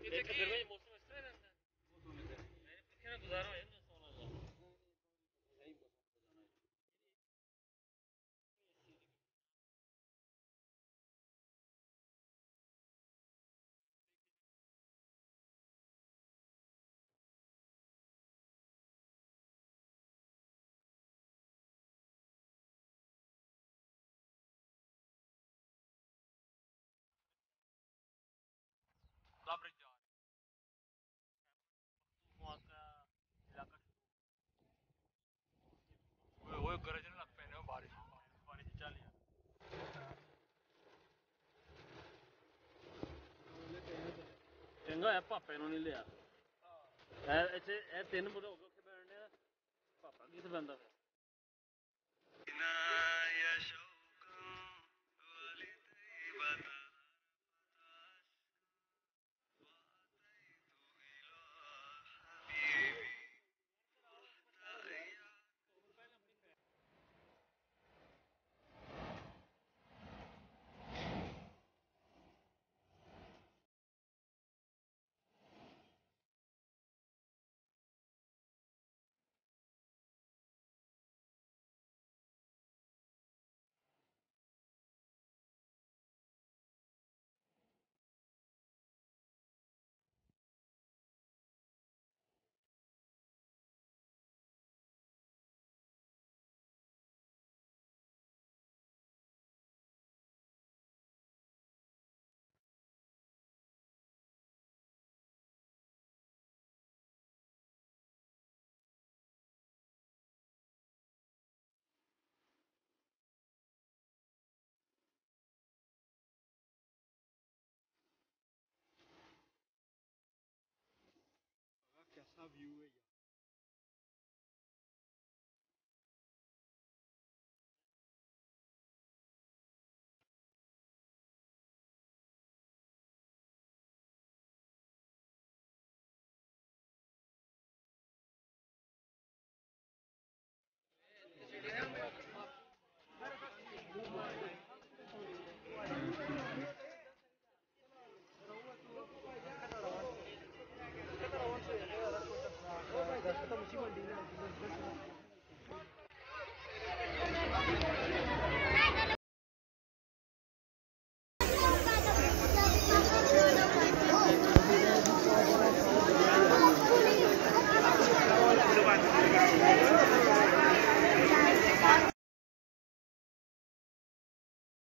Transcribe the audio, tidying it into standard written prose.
ये तो गर्मी मौसम इस तरह रहता है। मैंने पखे में गुजारा है ना सोना का। गाबरे जा वहाँ का इलाका वो गरजने लग पे ना बारिश पानी से चल यार चंगा है पापे ਨੂੰ ਨਹੀਂ ਲਿਆ ਇਹ ਇੱਥੇ ਇਹ ਤਿੰਨ ਮੁੰਡੇ ਹੋ ਗਏ ਉੱਥੇ ਬੈਠਣੇ ਆ ਪਾਪਾ ਕਿੱਥੇ ਬੰਦਾ ਫਿਰ कैसा व्यू है यार।